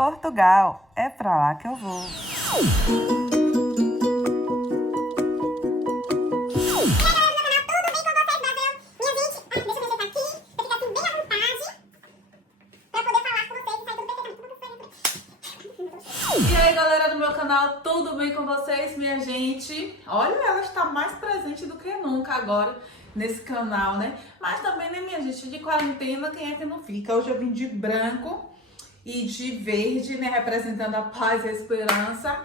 Portugal, é pra lá que eu vou. E aí, galera do meu canal, tudo bem com vocês, minha gente? Olha, ela está mais presente do que nunca agora nesse canal, né? Mas também, né, minha gente, de quarentena, quem é que não fica? Hoje eu vim de branco e de verde, né, representando a paz e a esperança.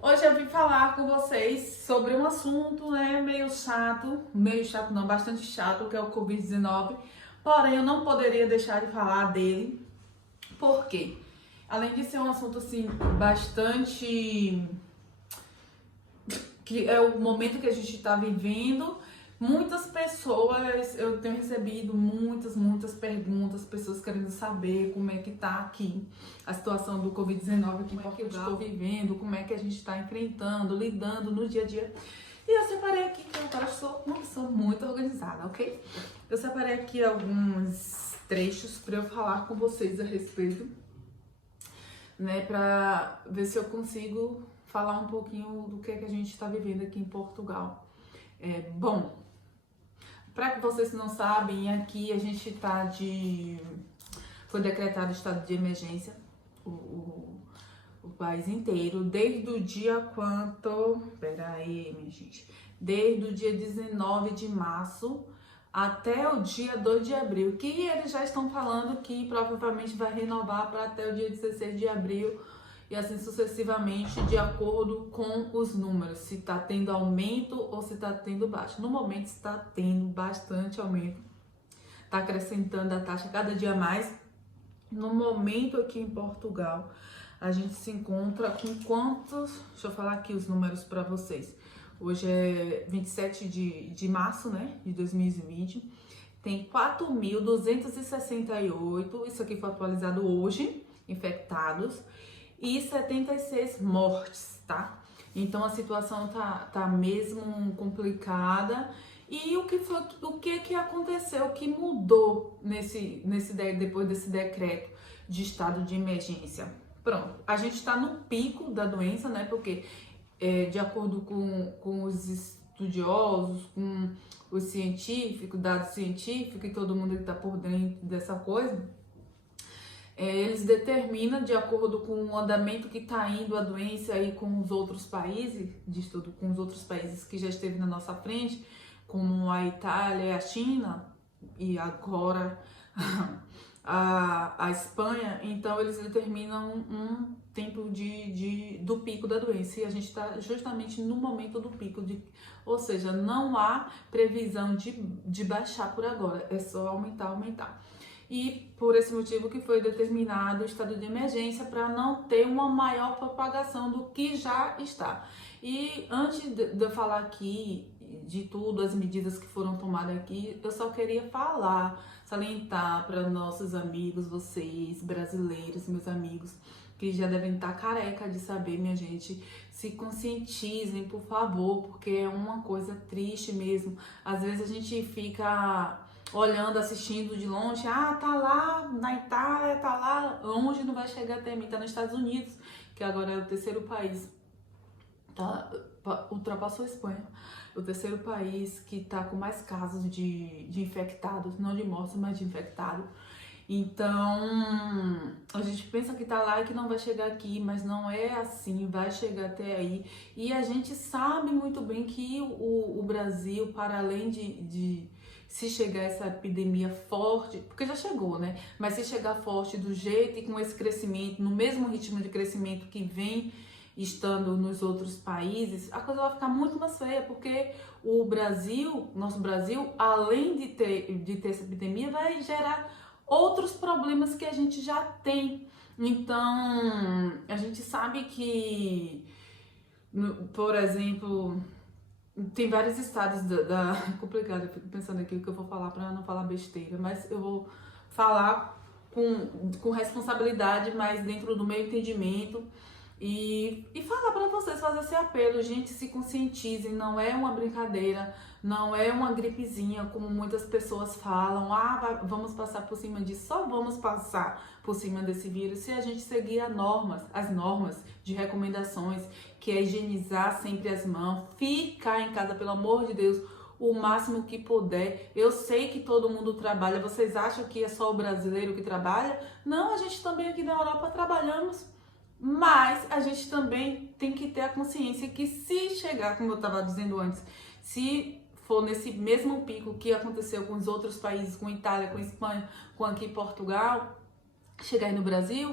Hoje eu vim falar com vocês sobre um assunto, né, meio chato não, bastante chato, que é o Covid-19. Porém, eu não poderia deixar de falar dele. Por quê? Além de ser um assunto, assim, bastante... que é o momento que a gente está vivendo, muitas pessoas, eu tenho recebido muitas perguntas, pessoas querendo saber como é que tá aqui a situação do Covid-19 aqui em Portugal, que eu estou vivendo, como é que a gente está enfrentando, lidando no dia a dia. E eu separei aqui, que eu agora sou uma pessoa muito organizada, ok? Eu separei aqui alguns trechos para eu falar com vocês a respeito, né, para ver se eu consigo falar um pouquinho do que a gente está vivendo aqui em Portugal. Bom, para que vocês não sabem, aqui a gente está foi decretado estado de emergência, o país inteiro, desde o dia minha gente, desde o dia 19 de março até o dia 2 de abril, que eles já estão falando que provavelmente vai renovar para até o dia 16 de abril e assim sucessivamente, de acordo com os números, se está tendo aumento ou se está tendo baixo. No momento está tendo bastante aumento, está acrescentando a taxa cada dia mais. No momento aqui em Portugal, a gente se encontra com quantos... Deixa eu falar aqui os números para vocês. Hoje é 27 de março, né, de 2020. Tem 4.268, isso aqui foi atualizado hoje, infectados, e 76 mortes, tá? Então a situação tá mesmo complicada. E o que aconteceu, o que mudou depois desse decreto de estado de emergência? Pronto, a gente está no pico da doença, né? Porque de acordo com os estudiosos, com os científicos, dados científicos e todo mundo que está por dentro dessa coisa, eles determinam, de acordo com o andamento que está indo a doença aí com os outros países, de estudo com os outros países que já esteve na nossa frente, como a Itália e a China, e agora a Espanha. Então eles determinam um tempo do pico da doença, e a gente está justamente no momento do pico, ou seja, não há previsão de baixar por agora, é só aumentar. E por esse motivo que foi determinado o estado de emergência, para não ter uma maior propagação do que já está. E antes de eu falar aqui de tudo, as medidas que foram tomadas aqui, eu só queria salientar para nossos amigos, vocês brasileiros, meus amigos, que já devem estar careca de saber, minha gente, se conscientizem, por favor, porque é uma coisa triste mesmo. Às vezes a gente fica olhando, assistindo de longe, tá lá na Itália, tá lá longe, não vai chegar até mim, tá nos Estados Unidos, que agora é o terceiro país, ultrapassou a Espanha, o terceiro país que tá com mais casos de infectados, não de mortes, mas de infectados. Então, a gente pensa que tá lá e que não vai chegar aqui, mas não é assim, vai chegar até aí. E a gente sabe muito bem que o Brasil, para além de se chegar essa epidemia forte, porque já chegou, né? Mas se chegar forte do jeito e com esse crescimento, no mesmo ritmo de crescimento que vem estando nos outros países, a coisa vai ficar muito mais feia, porque o Brasil, nosso Brasil, além de ter essa epidemia, vai gerar outros problemas que a gente já tem. Então, a gente sabe que, por exemplo, tem vários estados complicado, eu fico pensando aqui o que eu vou falar para não falar besteira, mas eu vou falar com responsabilidade, mas dentro do meu entendimento E falar para vocês, fazer esse apelo, gente, se conscientizem, não é uma brincadeira, não é uma gripezinha, como muitas pessoas falam, vamos passar por cima disso, só vamos passar por cima desse vírus se a gente seguir as normas de recomendações, que é higienizar sempre as mãos, ficar em casa, pelo amor de Deus, o máximo que puder. Eu sei que todo mundo trabalha, vocês acham que é só o brasileiro que trabalha? Não, a gente também aqui na Europa trabalhamos. Mas a gente também tem que ter a consciência que se chegar, como eu estava dizendo antes, se for nesse mesmo pico que aconteceu com os outros países, com Itália, com Espanha, com aqui Portugal, chegar aí no Brasil,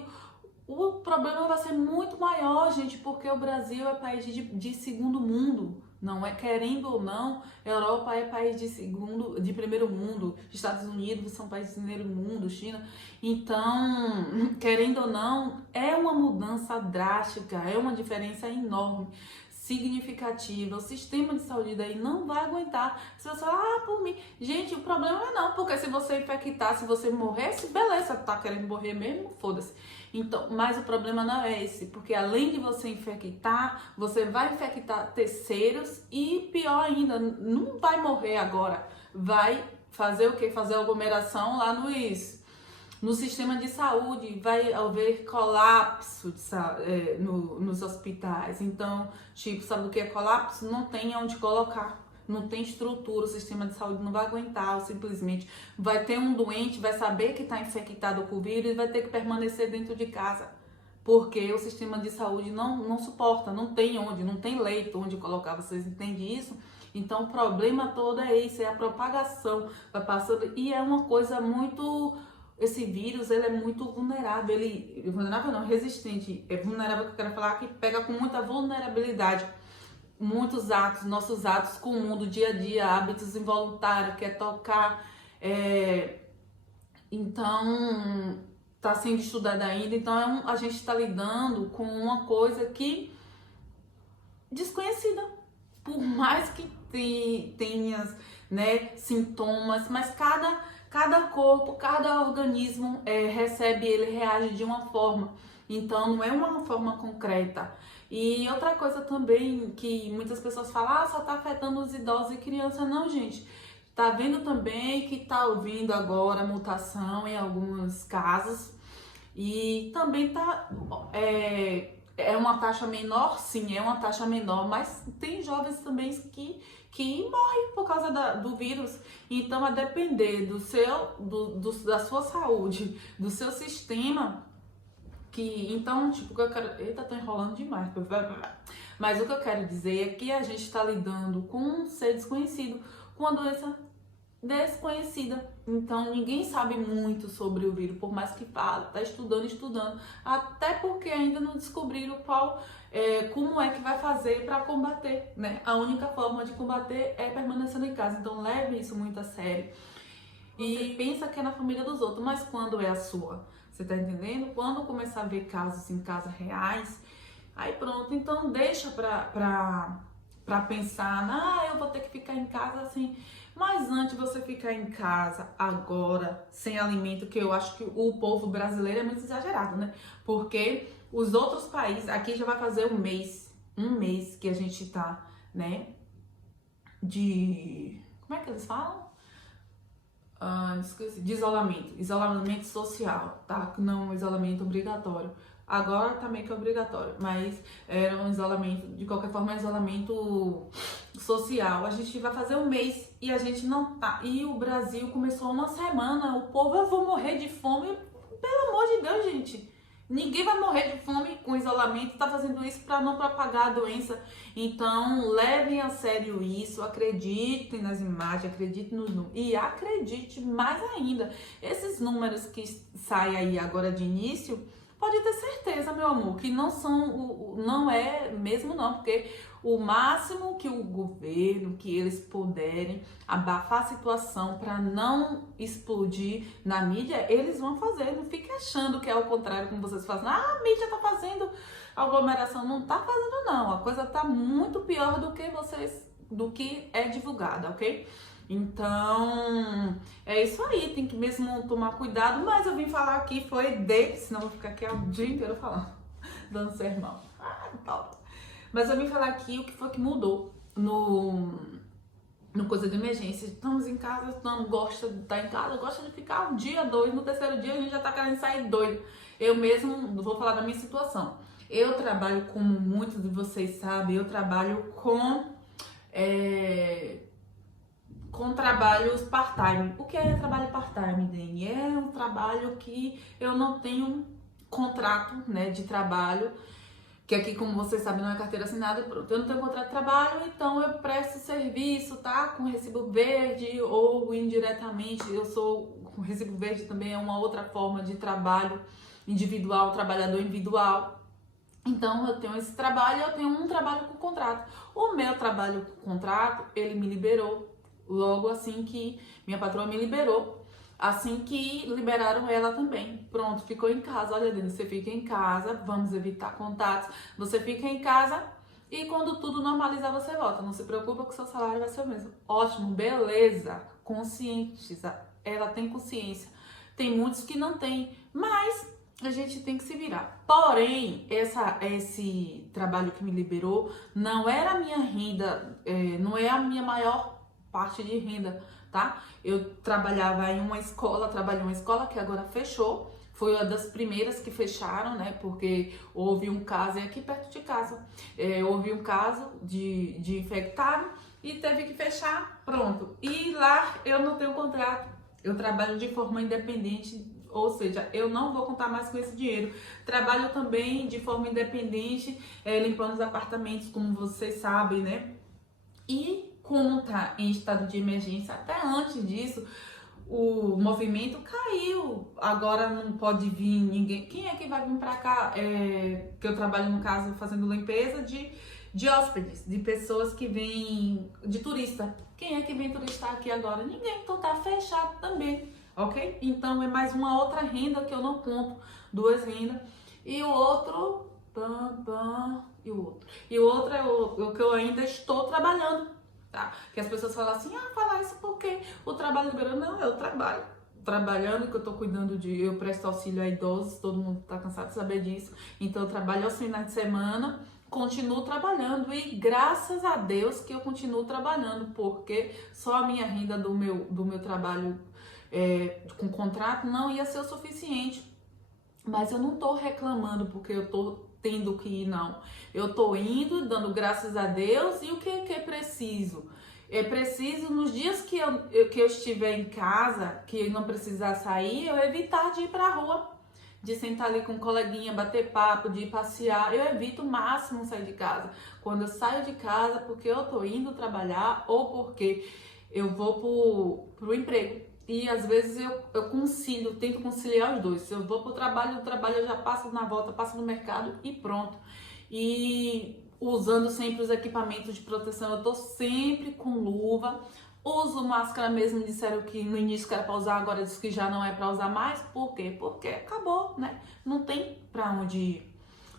o problema vai ser muito maior, gente, porque o Brasil é país de segundo mundo. Não é, querendo ou não, Europa é país de primeiro mundo, Estados Unidos são países de primeiro mundo, China. Então, querendo ou não, é uma mudança drástica, é uma diferença enorme, significativa. O sistema de saúde daí não vai aguentar. Se você falar, por mim, gente, o problema é não, porque se você infectar, se você morresse, beleza, tá querendo morrer mesmo, foda-se. Então, mas o problema não é esse, porque além de você infectar, você vai infectar terceiros e pior ainda, não vai morrer agora, vai fazer o quê? Fazer aglomeração lá no sistema de saúde, vai haver colapso nos hospitais. Então, tipo, sabe o que é colapso? Não tem onde colocar. Não tem estrutura, o sistema de saúde não vai aguentar, ou simplesmente vai ter um doente, vai saber que está infectado com o vírus e vai ter que permanecer dentro de casa, porque o sistema de saúde não suporta, não tem onde, não tem leito onde colocar, vocês entendem isso? Então o problema todo é esse, é a propagação, vai passando, e é uma coisa muito... Esse vírus, ele é muito vulnerável, vulnerável não, resistente, é vulnerável que eu quero falar, que pega com muita vulnerabilidade. Muitos atos, nossos atos com o mundo, dia a dia, hábitos involuntários, que é tocar, então está sendo estudado ainda, então a gente está lidando com uma coisa que desconhecida, por mais que tenha, né, sintomas, mas cada corpo, cada organismo recebe, ele reage de uma forma, então não é uma forma concreta. E outra coisa também que muitas pessoas falam, só tá afetando os idosos e crianças. Não, gente, tá vendo também que tá ouvindo agora mutação em alguns casos e também é uma taxa menor, sim, é uma taxa menor, mas tem jovens também que morrem por causa do vírus. Então, a depender da sua saúde, do seu sistema, então, tipo, o que eu quero... Eita, tô enrolando demais. Mas o que eu quero dizer é que a gente está lidando com um ser desconhecido, com uma doença desconhecida. Então, ninguém sabe muito sobre o vírus, por mais que fale, tá estudando. Até porque ainda não descobriram como é que vai fazer para combater, né? A única forma de combater é permanecendo em casa. Então, leve isso muito a sério. E pensa que é na família dos outros, mas quando é a sua? Você tá entendendo? Quando começar a ver casos em casa reais, aí pronto, então deixa pra pensar, eu vou ter que ficar em casa assim. Mas antes de você ficar em casa agora, sem alimento, que eu acho que o povo brasileiro é muito exagerado, né? Porque os outros países, aqui já vai fazer um mês que a gente tá, né? Como é que eles falam? Esqueci, de isolamento social, tá? Não isolamento obrigatório. Agora tá meio que obrigatório, mas era um isolamento, de qualquer forma, isolamento social. A gente vai fazer um mês e a gente não tá. E o Brasil começou uma semana, o povo, eu vou morrer de fome. Pelo amor de Deus, gente. Ninguém vai morrer de fome com isolamento, tá fazendo isso para não propagar a doença. Então, levem a sério isso, acreditem nas imagens, acreditem nos números. E acredite mais ainda, esses números que saem aí agora de início, pode ter certeza, meu amor, que não é mesmo não, porque o máximo que o governo, que eles puderem abafar a situação para não explodir na mídia, eles vão fazer. Não fique achando que é o contrário, como vocês fazem. A mídia tá fazendo aglomeração. Não tá fazendo, não. A coisa tá muito pior do que é divulgada, ok? Então, é isso aí, tem que mesmo tomar cuidado, mas eu vim falar aqui, senão eu vou ficar aqui o dia inteiro falando, dando sermão. Top. Mas eu vim falar aqui o que foi que mudou no coisa de emergência. Estamos em casa, não gosta de estar em casa, gosta de ficar um dia, dois, no terceiro dia a gente já tá querendo sair doido. Eu mesmo vou falar da minha situação. Eu trabalho, como muitos de vocês sabem, eu trabalho com trabalhos part-time. O que é trabalho part-time, Dani? É um trabalho que eu não tenho contrato, né, de trabalho, que aqui, como vocês sabem, não é carteira assinada, pronto. Eu não tenho contrato de trabalho, então eu presto serviço, tá? Com recibo verde ou indiretamente. O recibo verde também é uma outra forma de trabalho individual, trabalhador individual. Então eu tenho esse trabalho, eu tenho um trabalho com contrato. O meu trabalho com contrato, ele me liberou logo assim que minha patroa me liberou. Assim que liberaram ela também. Pronto, ficou em casa. Olha, Dani, você fica em casa, vamos evitar contatos. Você fica em casa e quando tudo normalizar você volta. Não se preocupa que o seu salário vai ser o mesmo. Ótimo, beleza. Conscientiza. Ela tem consciência. Tem muitos que não têm, mas a gente tem que se virar. Porém, esse trabalho que me liberou não era a minha renda, não é a minha maior parte de renda, tá? Eu trabalhava em uma escola, trabalhei em uma escola que agora fechou. Foi uma das primeiras que fecharam, né? Porque houve um caso aqui perto de casa. Houve um caso de infectado e teve que fechar, pronto. E lá eu não tenho contrato. Eu trabalho de forma independente, ou seja, eu não vou contar mais com esse dinheiro. Trabalho também de forma independente, limpando os apartamentos, como vocês sabem, né? E como tá em estado de emergência, até antes disso, o movimento caiu. Agora não pode vir ninguém. Quem é que vai vir pra cá? Que eu trabalho, no caso, fazendo limpeza de hóspedes, de pessoas que vêm, de turista. Quem é que vem turistar aqui agora? Ninguém, então tá fechado também, ok? Então é mais uma outra renda que eu não conto, duas rendas. E o outro, e o outro é o que eu ainda estou trabalhando. Tá? Que as pessoas falam assim, falar isso porque o trabalho liberou. Não, eu trabalho. Trabalhando, que eu tô cuidando eu presto auxílio a idosos, todo mundo tá cansado de saber disso. Então eu trabalho aos finais de semana, continuo trabalhando e graças a Deus que eu continuo trabalhando, porque só a minha renda do meu trabalho com contrato não ia ser o suficiente. Mas eu não tô reclamando porque eu tô tendo que ir, não. Eu tô indo, dando graças a Deus. E o que é preciso? É preciso, nos dias que eu estiver em casa, que eu não precisar sair, eu evitar de ir pra rua, de sentar ali com um coleguinha, bater papo, de ir passear. Eu evito o máximo sair de casa. Quando eu saio de casa, porque eu tô indo trabalhar ou porque eu vou pro emprego. E às vezes eu concilio, tento conciliar os dois. Se eu vou pro trabalho, no trabalho eu já passo na volta, passo no mercado e pronto. E usando sempre os equipamentos de proteção, eu tô sempre com luva. Uso máscara mesmo, disseram que no início que era pra usar, agora diz que já não é pra usar mais. Por quê? Porque acabou, né? Não tem pra onde ir.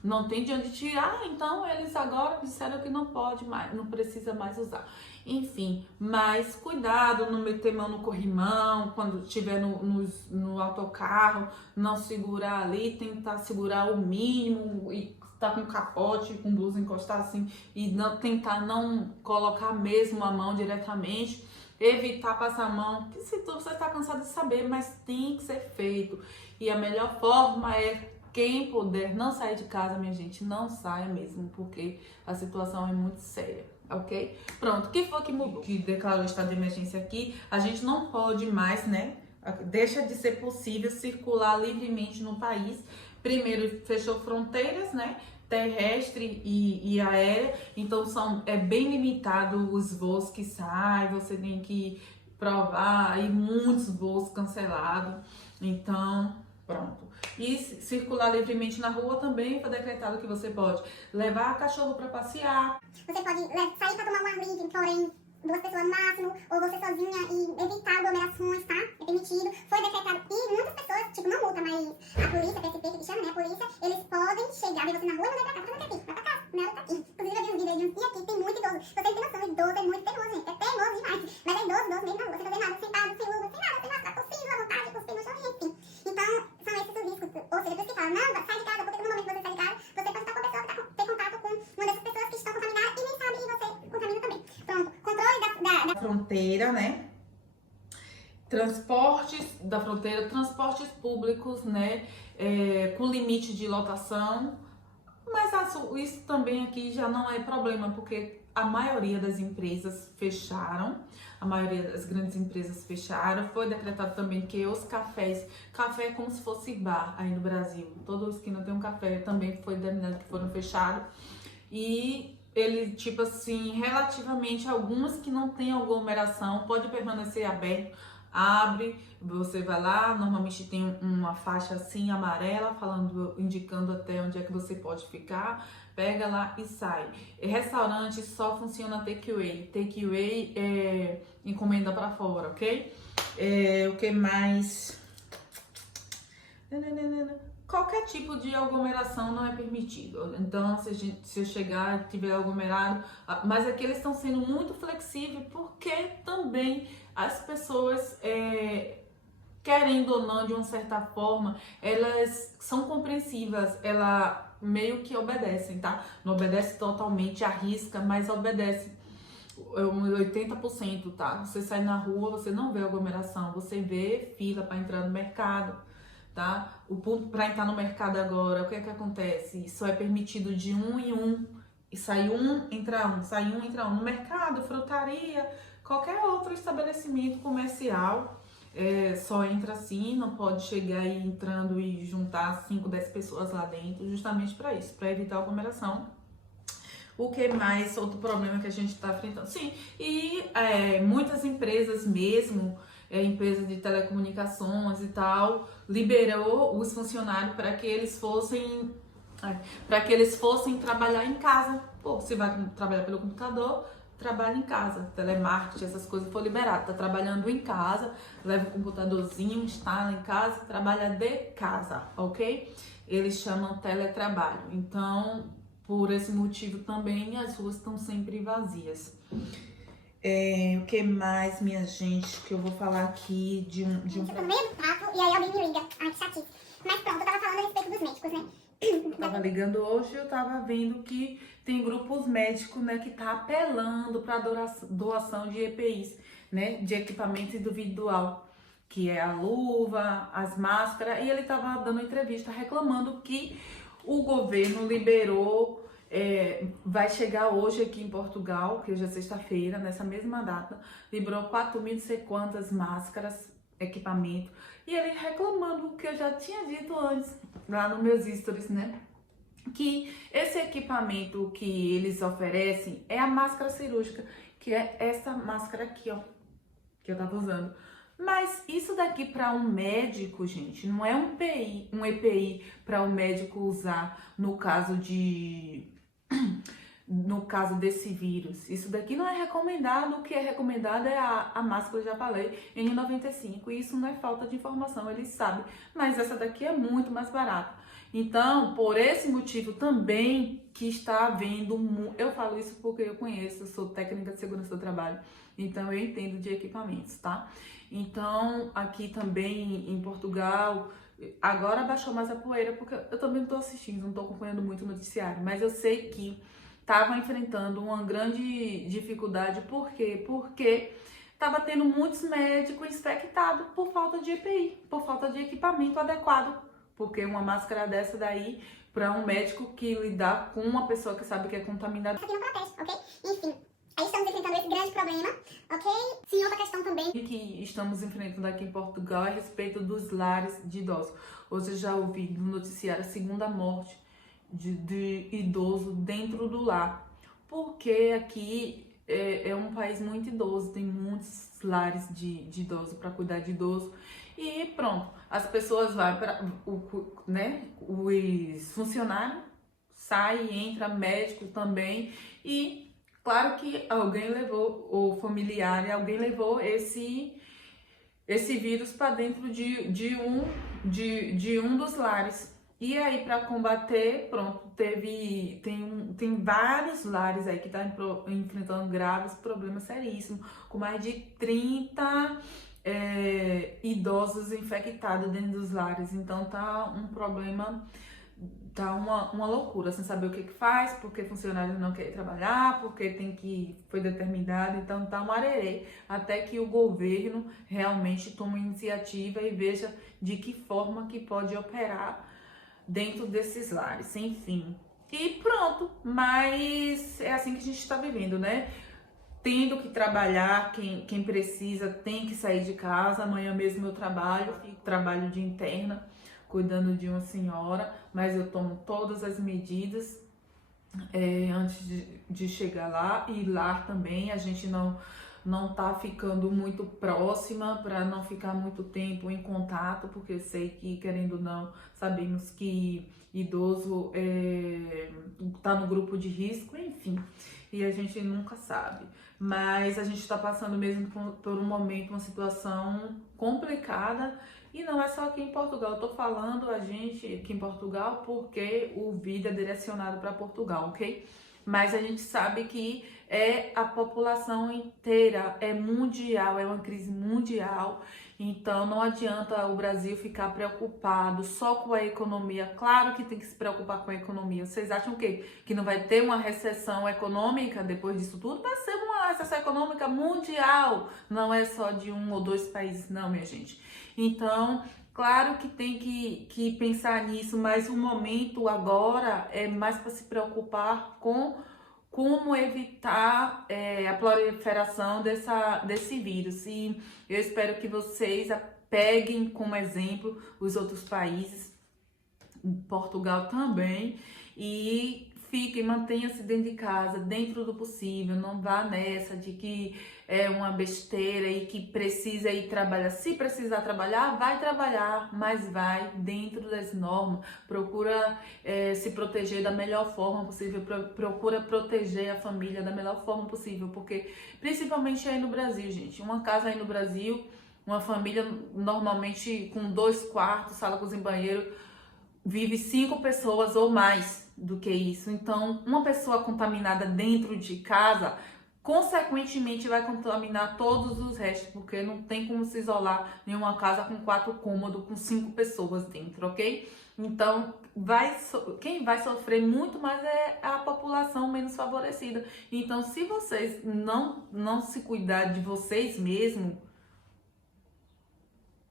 Não tem de onde tirar, então eles agora disseram que não pode mais, não precisa mais usar. Enfim, mas cuidado, não meter mão no corrimão, quando estiver no autocarro, não segurar ali, tentar segurar o mínimo e tá com capote, com blusa encostar assim e tentar não colocar mesmo a mão diretamente, evitar passar a mão, que se você está cansado de saber, mas tem que ser feito. E a melhor forma é quem puder não sair de casa, minha gente, não saia mesmo, porque a situação é muito séria, ok? Pronto, o que foi que mudou? Que declarou o estado de emergência aqui, a gente não pode mais, né? Deixa de ser possível circular livremente no país. Primeiro, fechou fronteiras, né? Terrestre e aérea, então é bem limitado os voos que saem, você tem que provar, e muitos voos cancelados, então pronto. E circular livremente na rua também foi decretado que você pode levar cachorro para passear. Você pode sair para tomar um ar livre, porém 2 pessoas no máximo, ou você sozinha e evitar aglomerações, tá? É permitido. Foi decretado. E muitas pessoas, tipo, não multa, mas a polícia, PSP, que chama, né? A polícia, eles podem chegar, ver você na rua e mandar pra casa. Vai pra casa, não é pra aqui. Inclusive, eu vi uns vídeos aí de uns, e aqui tem muito idoso. Vocês têm noção, idoso é muito teimoso, gente. É teimoso demais. Mas é idoso mesmo na rua, sem fazer nada, sentado, sem luva, sem nada, sem máscara, tossindo à vontade, cuspindo no chão, enfim. Então, são esses os riscos. Ou seja, por isso que fala, não, sai de casa, porque no momento que você sai de casa, você pode estar com a pessoa que tem contato fronteira, né? Transportes da fronteira, transportes públicos, né? Com limite de lotação. Mas isso também aqui já não é problema, porque a maioria das empresas fecharam, a maioria das grandes empresas fecharam. Foi decretado também que os café é como se fosse bar aí no Brasil. Todos que não tem um café também foi determinado que foram fechados. E ele, tipo assim, relativamente algumas que não tem aglomeração, pode permanecer aberto. Abre, você vai lá, normalmente tem uma faixa assim amarela falando, indicando até onde é que você pode ficar, pega lá e sai. Restaurante só funciona takeaway. Takeaway é encomenda para fora, ok? O que mais? Qualquer tipo de aglomeração não é permitido. Então, se eu chegar e tiver aglomerado, mas aqui eles estão sendo muito flexíveis, porque também as pessoas, querendo ou não, de uma certa forma, elas são compreensivas, elas meio que obedecem, tá? Não obedece totalmente, arrisca, mas obedece 80%, tá? Você sai na rua, você não vê aglomeração, você vê fila para entrar no mercado, tá? O ponto para entrar no mercado agora, o que é que acontece? Só é permitido de um em um, e sai um, entra um, sai um, entra um. No mercado, frutaria, qualquer outro estabelecimento comercial, só entra assim, não pode chegar aí entrando e juntar 5, 10 pessoas lá dentro, justamente para isso, para evitar a aglomeração. O que mais? Outro problema que a gente está enfrentando. Sim, e muitas empresas mesmo, empresas de telecomunicações e tal, liberou os funcionários para que eles fossem trabalhar em casa. Pô, você vai trabalhar pelo computador, trabalha em casa. Telemarketing, essas coisas foi liberado. Tá trabalhando em casa, leva o computadorzinho, instala em casa, trabalha de casa, ok? Eles chamam teletrabalho. Então, por esse motivo também, as ruas estão sempre vazias. O que mais, minha gente, que eu vou falar aqui de um... Eu tô no meio do papo e aí alguém me liga. Ai, que chatice. Mas pronto, eu tava falando a respeito dos médicos, né? Eu tava ligando hoje, eu tava vendo que tem grupos médicos, né, que tá apelando para doação de EPIs, né, de equipamento individual, que é a luva, as máscaras, e ele tava dando entrevista reclamando que o governo liberou, vai chegar hoje aqui em Portugal, que hoje é sexta-feira, nessa mesma data, liberou 4.000 não sei quantas máscaras, equipamento, e ele reclamando o que eu já tinha dito antes, lá nos meus stories, né? Que esse equipamento que eles oferecem é a máscara cirúrgica, que é essa máscara aqui, ó, que eu tava usando. Mas isso daqui para um médico, gente, não é um EPI para um médico usar no caso desse vírus. Isso daqui não é recomendado. O que é recomendado é a máscara, já falei, N95. E isso não é falta de informação, eles sabem. Mas essa daqui é muito mais barata. Então, por esse motivo também que está havendo... Eu falo isso porque eu conheço, eu sou técnica de segurança do trabalho. Então, eu entendo de equipamentos, tá? Então, aqui também em Portugal... Agora baixou mais a poeira, porque eu também não tô assistindo, não tô acompanhando muito o noticiário. Mas eu sei que estava enfrentando uma grande dificuldade. Por quê? Porque estava tendo muitos médicos infectados por falta de EPI, por falta de equipamento adequado. Porque uma máscara dessa daí, para um médico que lidar com uma pessoa que sabe que é contaminada... Isso aqui não protege, ok? Enfim, aí estamos enfrentando esse grande problema, ok? Sim, outra questão também que estamos enfrentando aqui em Portugal é a respeito dos lares de idosos. Hoje eu já ouvi no noticiário a segunda morte de idoso dentro do lar, porque aqui é um país muito idoso, tem muitos lares de idoso para cuidar de idoso, e pronto, as pessoas vão para os funcionários saem, entra médico também, e claro que alguém levou, ou familiar, alguém levou esse vírus para dentro de um dos lares. E aí, para combater, pronto, tem vários lares aí que estão enfrentando graves problemas seríssimos, com mais de 30 idosos infectados dentro dos lares. Então, tá um problema tá uma loucura, sem saber o que faz, porque funcionário não quer trabalhar, porque foi determinado, então tá um arerê, até que o governo realmente tome iniciativa e veja de que forma que pode operar dentro desses lares, enfim. E pronto, mas é assim que a gente está vivendo, né? Tendo que trabalhar, quem precisa tem que sair de casa. Amanhã mesmo eu trabalho de interna, cuidando de uma senhora, mas eu tomo todas as medidas antes de chegar lá. E lá também a gente não tá ficando muito próxima para não ficar muito tempo em contato, porque eu sei que, querendo ou não, sabemos que idoso tá no grupo de risco, enfim, e a gente nunca sabe. Mas a gente está passando mesmo por um momento, uma situação complicada, e não é só aqui em Portugal. Eu tô falando a gente aqui em Portugal porque o vídeo é direcionado para Portugal, ok? Mas a gente sabe que é a população inteira, é mundial, é uma crise mundial. Então não adianta o Brasil ficar preocupado só com a economia. Claro que tem que se preocupar com a economia. Vocês acham o quê? Que não vai ter uma recessão econômica depois disso tudo? Vai ser uma recessão econômica mundial. Não é só de 1 ou 2 países, não, minha gente. Então, claro que tem que pensar nisso, mas o momento agora é mais para se preocupar com como evitar a proliferação desse vírus. E eu espero que vocês peguem como exemplo os outros países, Portugal também, e mantenha-se dentro de casa, dentro do possível. Não vá nessa de que é uma besteira e que precisa ir trabalhar. Se precisar trabalhar, vai trabalhar, mas vai dentro das normas. Procura se proteger da melhor forma possível, procura proteger a família da melhor forma possível, porque principalmente aí no Brasil, gente, uma casa aí no Brasil, uma família normalmente com 2 quartos, sala, cozinha e banheiro, vive 5 pessoas ou mais do que isso. Então, uma pessoa contaminada dentro de casa, consequentemente vai contaminar todos os restos, porque não tem como se isolar em uma casa com 4 cômodos, com 5 pessoas dentro, ok? Então, quem vai sofrer muito mais é a população menos favorecida. Então, se vocês não se cuidar de vocês mesmos,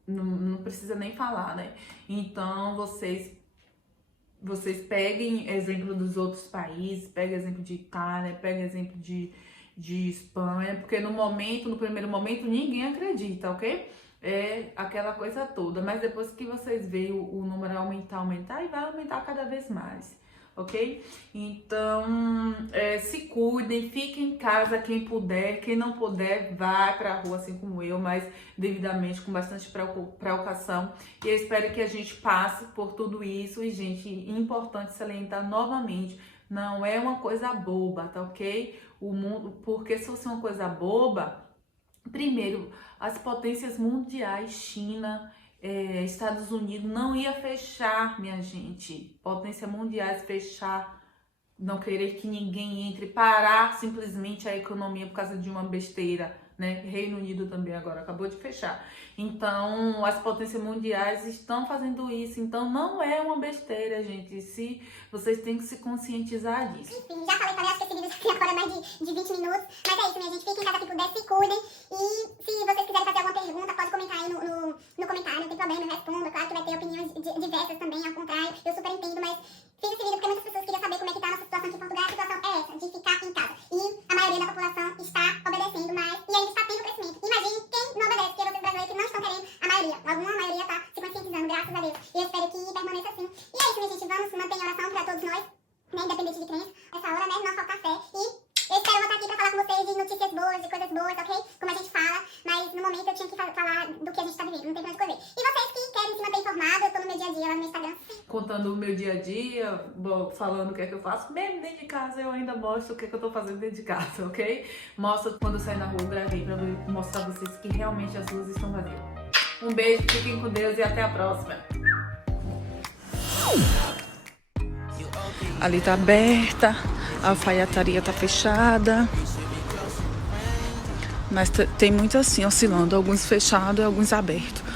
não precisa nem falar, né? Então, vocês peguem exemplo dos outros países, peguem exemplo de Itália, peguem exemplo de Espanha, porque no primeiro momento, ninguém acredita, ok? É aquela coisa toda, mas depois que vocês veem o número aumentar, e vai aumentar cada vez mais, ok? Então, se cuidem, fiquem em casa quem puder, quem não puder, vai pra rua, assim como eu, mas devidamente, com bastante precaução. E eu espero que a gente passe por tudo isso. E, gente, importante salientar novamente, não é uma coisa boba, tá ok? O mundo, porque se fosse uma coisa boba, primeiro, as potências mundiais, China, Estados Unidos, não ia fechar, minha gente. Potências mundiais fechar, não querer que ninguém entre, parar simplesmente a economia por causa de uma besteira, né? Reino Unido também agora acabou de fechar. Então, as potências mundiais estão fazendo isso. Então, não é uma besteira, gente. Vocês têm que se conscientizar disso. Enfim, já falei, acho que esse vídeo já tem agora mais de 20 minutos. Mas é isso, minha gente. Fiquem em casa se puder, se cuidem. E se vocês quiserem fazer alguma pergunta, pode comentar aí no comentário. Não tem problema, eu respondo. Claro que vai ter opiniões diversas também, ao contrário. Eu super entendo, mas fiz esse vídeo porque muitas pessoas queriam saber como é que tá a nossa situação aqui em Portugal. A situação é essa, de ficar em casa. E a maioria da população está obedecendo, mas e ainda está tendo crescimento. Imagine quem não obedece, porque vocês brasileiros que não estão querendo a maioria. Alguma maioria está se conscientizando, graças a Deus. E eu espero que permaneça assim. E é isso, minha gente. Vamos manter em oração para todos nós, né? Independente de crença. Essa hora, né? Não faltar fé. E eu espero voltar aqui para falar com vocês de notícias boas, de coisas boas, ok? Como a gente fala. Mas no momento eu tinha que falar do que a gente está vivendo. Não tem pra onde correr. E vocês que querem se manter informados, eu tô no meu dia a dia lá no meu Instagram. Contando o meu dia a dia, falando o que é que eu faço, mesmo dentro de casa eu ainda mostro o que é que eu tô fazendo dentro de casa, ok? Mostro quando eu saio na rua, eu gravei pra mostrar a vocês que realmente as luzes estão vazias. Um beijo, fiquem com Deus e até a próxima. Ali tá aberta, a alfaiataria tá fechada, mas tem muito assim, oscilando, alguns fechados e alguns abertos.